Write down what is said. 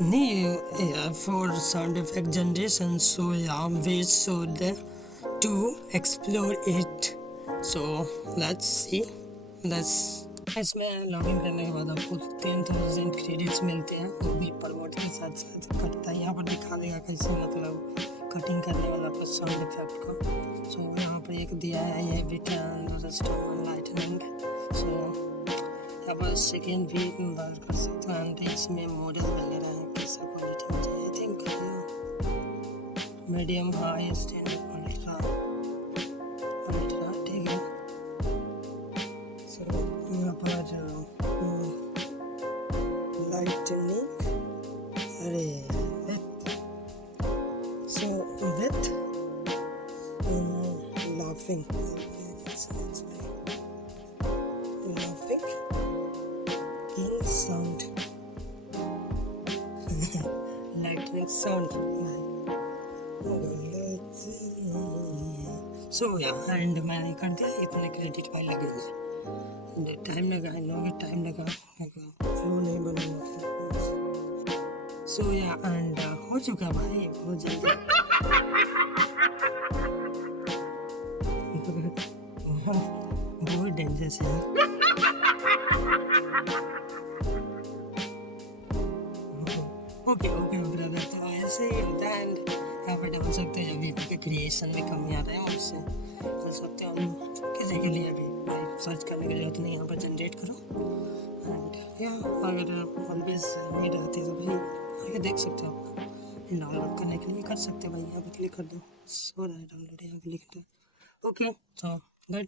नहीं, for sound effect generation, so yeah, we should to explore it. So let's see. Let's इसमें login करने के बाद आपको 10,000 क्रेडिट्स मिलते हैं, वो भी प्रमोट के साथ साथ कटता है। यहाँ पर दिखा देगा कैसे मतलब कटिंग करने वाला आपको साउंड इफेक्ट को। सो यहाँ पर एक दिया है ये रिटर्न रेस्टोरेंट लाइटनिंग। सो यहाँ पर सेकेंड भी बार कर सकते हैं। एंड इसमें मॉडल वगैरह है, कैसा क्वालिटी में चाहिए। I think medium high standard ultra ultra ठीक है। सो यहाँ पर लाइटनिंग अरे so with laughing laughing in sound lightning sound so yeah and मैंने कर दिया। इतने क्रेडिट भाई लगेंगे, टाइम लगा इन लोगों के, टाइम लगा फ्लो नहीं बनेगा। सो या एंड हो चुका भाई बहुत जल्दी। बहुत डेंजरस है। ओके ओके ब्रदर, तो ऐसे ही होता है। एंड यहाँ पर डाल सकते हैं, अभी के क्रिएशन में कमी आ रहा है उससे कर सकते हैं हम। किसी के लिए अभी सर्च करने की जरूरत नहीं, यहाँ पर जनरेट करो एंड या अगर ऑलवेज नीड आती है तो भाई आगे देख सकते हो। आप डाउनलोड करने के लिए कर सकते हैं भाई, यहाँ पर क्लिक कर दो, सो रहा है डाउनलोड, यहाँ पर लिख दो। Okay so good.